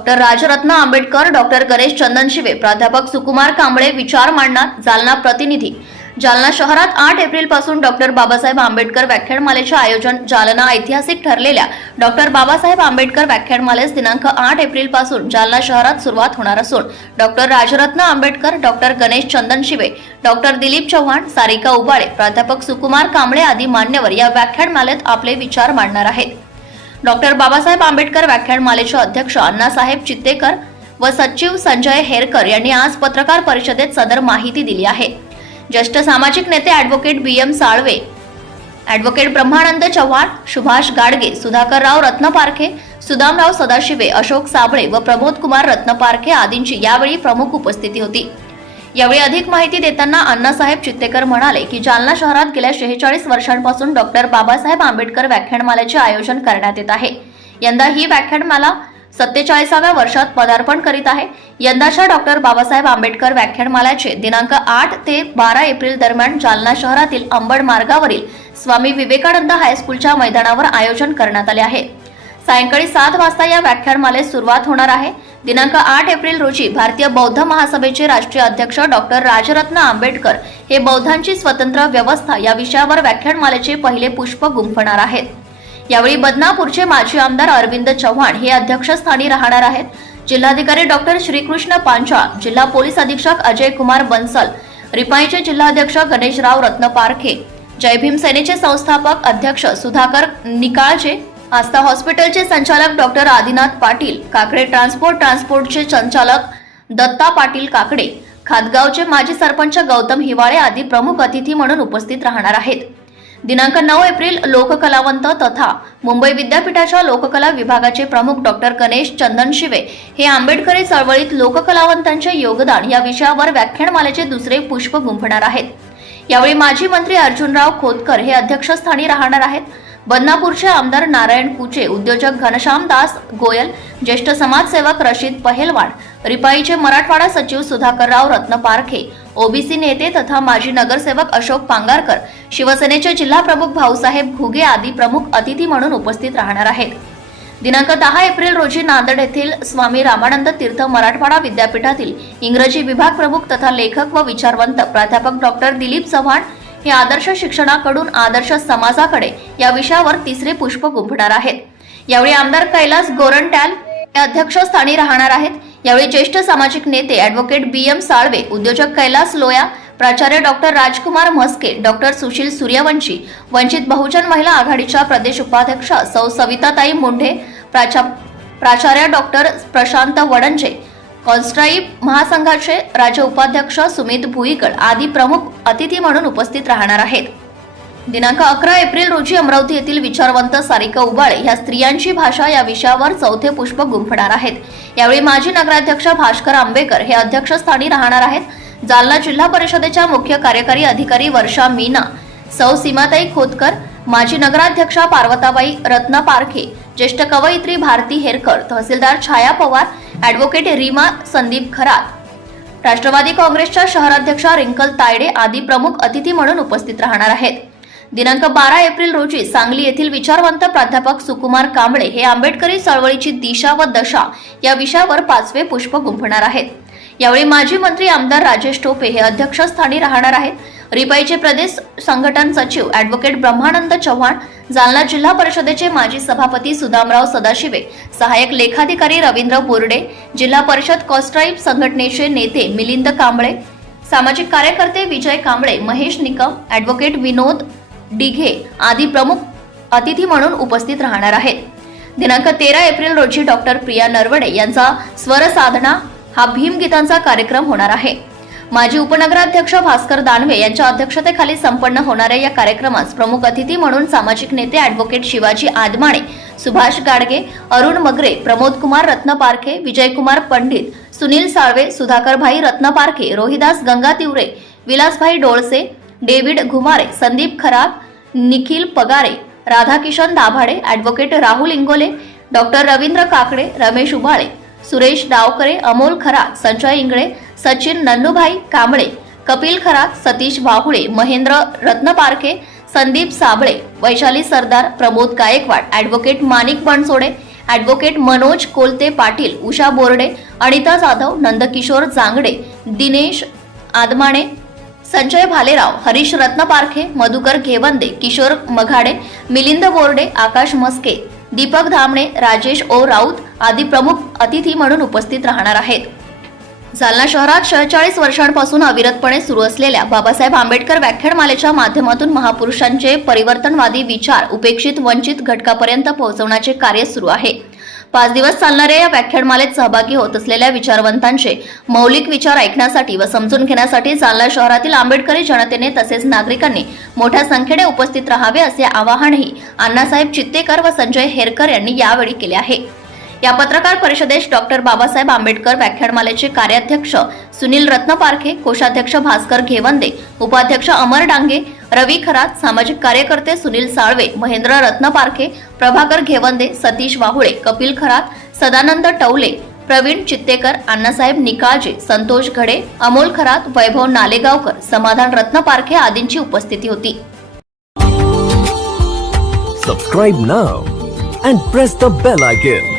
Doctor Rajratna Ambedkar doctor Ganesh Chandanshive प्राध्यापक सुकुमार कांबळे विचार मांडणार जालना प्रतिनिधी. जालना शहरात आठ एप्रिलपासून डॉक्टर बाबासाहेब आंबेडकर व्याख्यानमालेचे आयोजन जालना ऐतिहासिक ठरलेल्या डॉक्टर बाबासाहेब आंबेडकर व्याख्यानमालेस दिनांक आठ एप्रिलपासून जालना शहरात सुरुवात होणार असून doctor Rajratna Ambedkar doctor Ganesh Chandan Shive doctor Dilip Chavan Sarika Ubale प्राध्यापक सुकुमार कांबळे आदी मान्यवर या व्याख्यानमालेत आपले विचार मांडणार आहेत. डॉक्टर बाबासाहेब आंबेडकर व्याख्यानमालेचे अध्यक्ष अण्णासाहेब चित्तेकर व सचिव संजय हेरकर यांनी आज पत्रकार परिषदेत सदर माहिती दिली आहे. ज्येष्ठ सामाजिक नेते advocate B M Salve advocate Brahmanand Chavan Subhash Gadge Sudhakarrao Ratnaparkhe Sudamrao Sadashive Ashok Sable व प्रमोद कुमार रत्नपारखे आदींची यावेळी प्रमुख उपस्थिती होती. यावेळी अधिक माहिती देताना अण्णासाहेब चित्तेकर म्हणाले की जालना शहरात गेल्या शेहेचाळीस वर्षांपासून डॉक्टर बाबासाहेब आंबेडकर व्याख्यानमालेचे आयोजन करण्यात येत आहे. यंदा ही व्याख्यानमाला सत्तेचाळीसाव्या वर्षात पदार्पण करीत आहे. यंदाच्या डॉक्टर बाबासाहेब आंबेडकर व्याख्यानमालाचे दिनांक आठ ते बारा एप्रिल दरम्यान जालना शहरातील अंबड मार्गावरील स्वामी विवेकानंद हायस्कूलच्या मैदानावर आयोजन करण्यात आले आहे. सायंकाळी सात वाजता या व्याख्यानमालेस सुरुवात होणार आहे. दिनांक आठ एप्रिल रोजी भारतीय बौद्ध महासभेचे राष्ट्रीय अध्यक्ष डॉक्टर राजरत्न आंबेडकर हे बौद्धांची स्वतंत्र व्यवस्था या विषयावर व्याख्यानमालेचे पहिले पुष्प गुंफणार आहेत. यावेळी बदनापूरचे माजी आमदार अरविंद चव्हाण हे अध्यक्षस्थानी राहणार आहेत. जिल्हाधिकारी डॉक्टर श्रीकृष्ण पांचाळ जिल्हा पोलीस अधीक्षक अजय कुमार बन्सल रिपाईचे जिल्हाध्यक्ष गणेशराव रत्नपारखे जय भीम सेनेचे संस्थापक अध्यक्ष सुधाकर निकाळचे आस्था हॉस्पिटलचे संचालक डॉक्टर आदिनाथ पाटील काकडे ट्रान्सपोर्ट ट्रान्सपोर्टचे संचालक दत्ता पाटील काकडे खातगावचे माजी सरपंच गौतम हिवाळे आदी प्रमुख अतिथी म्हणून उपस्थित राहणार आहेत. दिनांक नऊ एप्रिल लोककलावंत तथा मुंबई विद्यापीठाच्या लोककला विभागाचे प्रमुख डॉक्टर गणेश चंदन शिवे हे आंबेडकरी चळवळीत लोककलावंतांचे योगदान या विषयावर व्याख्यानमालेचे दुसरे पुष्प गुंफणार आहेत. यावेळी माजी मंत्री अर्जुनराव खोतकर हे अध्यक्षस्थानी राहणार आहेत. बदनापूरचे आमदार नारायण कुचे उद्योजक घनश्याम दास गोयल ज्येष्ठ समाजसेवक रशीद पहेलवाड रिपाईचे मराठवाडा सचिव सुधाकरराव रत्नपारखे ओबीसी नेते तथा माजी नगरसेवक अशोक पांगारकर शिवसेनेचे जिल्हा प्रमुख भाऊसाहेब घुगे आदी प्रमुख अतिथी म्हणून उपस्थित राहणार आहेत. दिनांक दहा एप्रिल रोजी नांदेड येथील स्वामी रामानंद तीर्थ मराठवाडा विद्यापीठातील इंग्रजी विभाग प्रमुख तथा लेखक व विचारवंत प्राध्यापक डॉक्टर दिलीप चव्हाण हे आदर्श शिक्षणाकडून आदर्श समाजाकडे या विषयावर तिसरे पुष्प गुंफणार आहेत. यावेळी आमदार कैलास गोरंट्याल हे अध्यक्षस्थानी राहणार आहेत. यावेळी ज्येष्ठ सामाजिक नेते ॲडव्होकेट बी एम साळवे उद्योजक कैलास लोया प्राचार्य डॉक्टर राजकुमार म्हस्के डॉक्टर सुशील सूर्यवंशी वंचित बहुजन महिला आघाडीच्या प्रदेश उपाध्यक्ष सौ सविताताई मुंढे प्राचा प्राचार्य डॉक्टर प्रशांत वडंजे कॉन्स्ट्राईब महासंघाचे राज्य उपाध्यक्ष सुमित भुईगड आदी प्रमुख अतिथी म्हणून उपस्थित राहणार आहेत. दिनांक अकरा एप्रिल रोजी अमरावती येथील विचारवंत सारिका उबाळे ह्या स्त्रियांची भाषा या विषयावर चौथे पुष्प गुंफणार आहेत. यावेळी माजी नगराध्यक्ष भास्कर आंबेकर हे अध्यक्षस्थानी राहणार आहेत. जालना जिल्हा परिषदेच्या मुख्य कार्यकारी अधिकारी वर्षा मीना सौ सीमाताई खोतकर माजी नगराध्यक्षा पार्वताबाई रत्ना पारखे ज्येष्ठ कवयित्री भारती हेरकर तहसीलदार छाया पवार ॲडव्होकेट रीमा संदीप खरात. राष्ट्रवादी काँग्रेसच्या शहराध्यक्षा रिंकल तायडे आदी प्रमुख अतिथी म्हणून उपस्थित राहणार आहेत. दिनांक बारा एप्रिल रोजी सांगली येथील विचारवंत प्राध्यापक सुकुमार कांबळे हे आंबेडकरी चळवळीची दिशा व दशा या विषयावर पाचवे पुष्प गुंफणार आहेत. यावेळी माजी मंत्री आमदार राजेश टोपे हे अध्यक्षस्थानी राहणार आहेत. रिपाईचे प्रदेश संघटन सचिव ॲडव्होकेट ब्रह्मानंद चव्हाण जालना जिल्हा परिषदेचे माजी सभापती सुदामराव सदाशिवे सहाय्यक लेखाधिकारी रवींद्र बोर्डे जिल्हा परिषद कॉस्ट्राईब संघटनेचे नेते मिलिंद कांबळे सामाजिक कार्यकर्ते विजय कांबळे महेश निकम ॲडव्होकेट विनोद डिघे आदी प्रमुख अतिथी म्हणून उपस्थित राहणार आहेत. दिनांक तेरा एप्रिल रोजी डॉक्टर प्रिया नरवडे यांचा स्वर साधना हा भीमगीतांचा कार्यक्रम होणार आहे. माजी उपनगराध्यक्ष भास्कर दानवे यांच्या अध्यक्षतेखाली संपन्न होणाऱ्या या कार्यक्रमास प्रमुख अतिथी म्हणून सामाजिक नेते advocate Shivaji Admane Subhash Gadge Arun Magare Pramod Kumar Ratnaparkhe Vijaykumar Pandit Sunil Salve Sudhakarbhai Ratnaparkhe Rohidas Ganga Tiware Vilasbhai Dolase David Ghumare Sandeep Kharab Nikhil Pagare Radhakishan Dabhade advocate Rahul Ingole doctor Ravindra Kakade Ramesh Ubhale Suresh Dawkare Amol Kharat Sanjay Ingale Sachin Nannubhai Kamble Kapil Kharat Satish Wahule Mahendra Ratnaparkhe Sandeep Sable Vaishali Sardar Pramod Gaikwad advocate Manik Bansode advocate Manoj Kolte Patil Usha Borde Anita Jadhav Nandkishor Jangde Dinesh Admane Sanjay Bhalerao Harish Ratnaparkhe Madhukar Ghevande Kishor Maghade Milind Borde Akash Maske Deepak Dhamne Rajesh ओ राऊत आदी प्रमुख अतिथी म्हणून उपस्थित राहणार आहेत. जालना शहरात शेहेचाळीस वर्षांपासून अविरतपणे सुरू असलेल्या बाबासाहेब आंबेडकर व्याख्यानमालेच्या माध्यमातून महापुरुषांचे परिवर्तनवादी विचार उपेक्षित वंचित घटकापर्यंत पोहोचवण्याचे कार्य सुरू आहे. पाच दिवस चालणाऱ्या या व्याख्यानमालेत सहभागी होत असलेल्या विचारवंतांचे मौलिक विचार ऐकण्यासाठी व समजून घेण्यासाठी जालना शहरातील आंबेडकरी जनतेने तसेच नागरिकांनी मोठ्या संख्येने उपस्थित राहावे असे आवाहनही अण्णासाहेब चित्तेकर व संजय हेरकर यांनी यावेळी केले आहे. या पत्रकार परिषदेस डॉक्टर बाबासाहेब आंबेडकर व्याख्यानमालेचे कार्याध्यक्ष सुनील रत्नपारखे कोषाध्यक्ष भास्कर घेवंदे उपाध्यक्ष अमर डांगे रवी खरात सामाजिक कार्यकर्ते सुनील साळवे महेंद्र रत्नपारखे प्रभाकर घेवंदे सतीश वाहुळे कपिल खरात सदानंद टवले प्रवीण चित्तेकर अण्णासाहेब निकाळजे संतोष घडे अमोल खरात वैभव नालेगावकर समाधान रत्नपारखे आदींची उपस्थिती होती. Subscribe now and press the bell icon